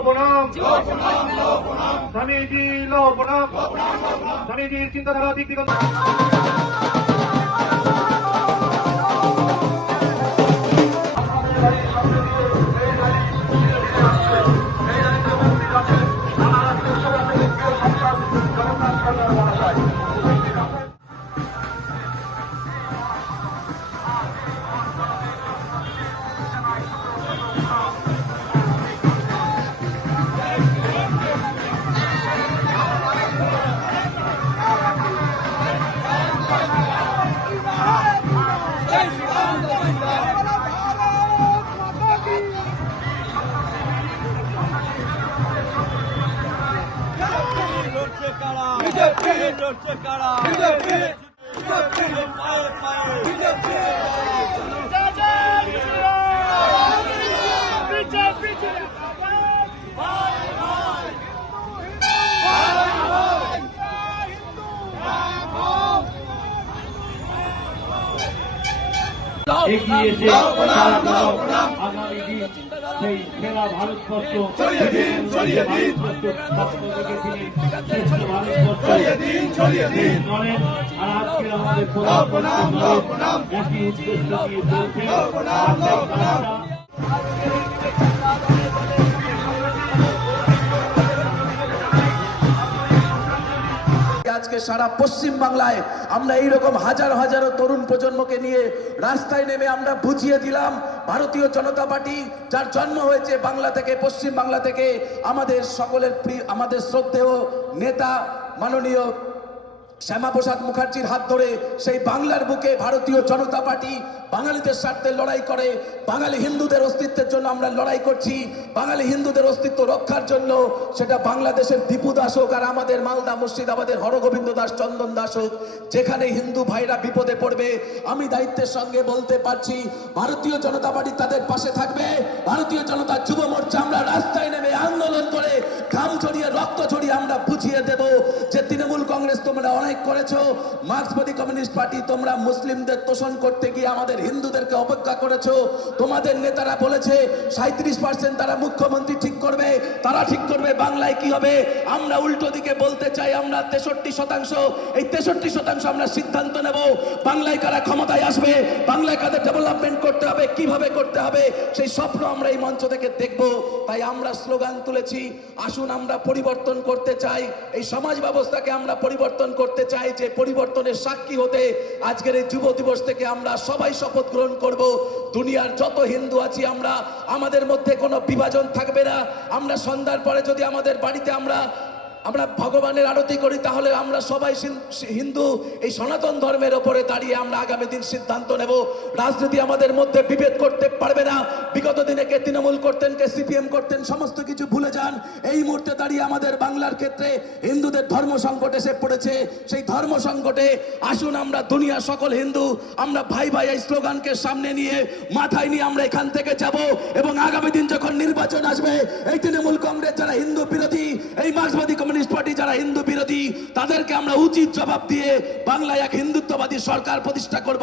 প্রণাম স্বামীজি লো প্রণাম স্বামীজির চিন্তাধারা দিক দিগন্ত 这干了，绿色变绿，这干了，绿色变绿，绿色变绿，绿色变。কারা বিজেপি পায়ে পায়ে বিজেপি এগিয়ে এসে আগামী দিন সেই সেরা ভারতবর্ষ নরেন আর আজকে আমাদের একই উদ্দেশ্য নিয়ে চলছে। আজকে সারা পশ্চিম বাংলায় আমরা এইরকম হাজার হাজারো তরুণ প্রজন্মকে নিয়ে রাস্তায় নেমে আমরা বুঝিয়ে দিলাম, ভারতীয় জনতা পার্টি যার জন্ম হয়েছে বাংলা থেকে, পশ্চিম বাংলা থেকে, আমাদের সকলের আমাদের শ্রদ্ধেয় নেতা, মাননীয় শ্যামাপ্রসাদ মুখার্জির হাত ধরে সেই বাংলার বুকে ভারতীয় জনতা পার্টি বাঙালিদের স্বার্থে লড়াই করে। বাঙালি হিন্দুদের অস্তিত্বের জন্য আমরা লড়াই করছি। বাঙালি হিন্দুদের অস্তিত্ব রক্ষার জন্য সেটা বাংলাদেশের দীপু দাস হোক আর আমাদের মালদা মুর্শিদাবাদের হরগোবিন্দ দাস, চন্দন দাস হোক, যেখানে হিন্দু ভাইরা বিপদে পড়বে। আমি দায়িত্বের সঙ্গে বলতে পারছি, ভারতীয় জনতা পার্টি তাদের পাশে থাকবে। ভারতীয় জনতা যুব মোর্চা, আমরা রাস্তায় নেমে আন্দোলন করে ঘাম ঝরিয়ে রক্ত ঝরিয়ে আমরা বুঝিয়ে দেব যে তৃণমূল কংগ্রেস তোমরা অনেক করেছ। মার্ক্সবাদী কমিউনিস্ট পার্টি তোমরা মুসলিমদের তোষণ করতে গিয়ে আমাদের হিন্দুদেরকে অপেক্ষা করেছ। তোমাদের নেতারা বলেছে সাঁত্রিশ পার্সেন্ট তারা মুখ্যমন্ত্রী ঠিক করবে, তারা ঠিক করবে, বাংলায় কি হবে? আমরা উল্টো দিকে বলতে চাই, আমরা তেষট্টি শতাংশ, এই তেষট্টি শতাংশ আমরা সিদ্ধান্ত নেব, বাংলায় কারা ক্ষমতায় আসবে, বাংলায় কাদের ডেভেলপমেন্ট করতে হবে, কীভাবে করতে হবে, সেই স্বপ্ন আমরা এই মঞ্চ থেকে দেখব। তাই আমরা স্লোগান তুলেছি, আসুন আমরা পরিবর্তন করতে চাই। এই সমাজ ব্যবস্থাকে আমরা পরিবর্তন করতে চাই যে পরিবর্তনের সাক্ষী হতে আজকের এই যুব দিবস থেকে আমরা সবাই শপথ গ্রহণ করব। দুনিয়ার যত হিন্দু আছি আমরা, আমাদের মধ্যে কোনো বিভাজন থাকবে না। আমরা সন্ধ্যার পরে যদি আমাদের বাড়িতে আমরা আমরা ভগবানের আরতি করি, তাহলে আমরা সবাই হিন্দু, এই সনাতন ধর্মের ওপরে দাঁড়িয়ে আমরা আগামী দিন সিদ্ধান্ত নেব। রাজনীতি আমাদের মধ্যে বিভেদ করতে পারবে না। বিগত দিনে কে তৃণমূল করতেন, কে সিপিএম করতেন, সমস্ত কিছু ভুলে যান। এই মুহূর্তে দাঁড়িয়ে আমাদের বাংলার ক্ষেত্রে হিন্দুদের ধর্ম সংকট এসে পড়েছে। সেই ধর্ম সংকটে আসুন আমরা দুনিয়া সকল হিন্দু, আমরা ভাই ভাই এই স্লোগানকে সামনে নিয়ে, মাথায় নিয়ে আমরা এখান থেকে যাব এবং আগামী দিন যখন নির্বাচন আসবে, এই তৃণমূল কংগ্রেস যারা হিন্দু বিরোধী, এই মার্ক্সবাদী কমিউনিস্ট পার্টি যারা হিন্দু বিরোধী, তাদেরকে আমরা উচিত জবাব দিয়ে বাংলায় এক হিন্দুত্ববাদী সরকার প্রতিষ্ঠা করব।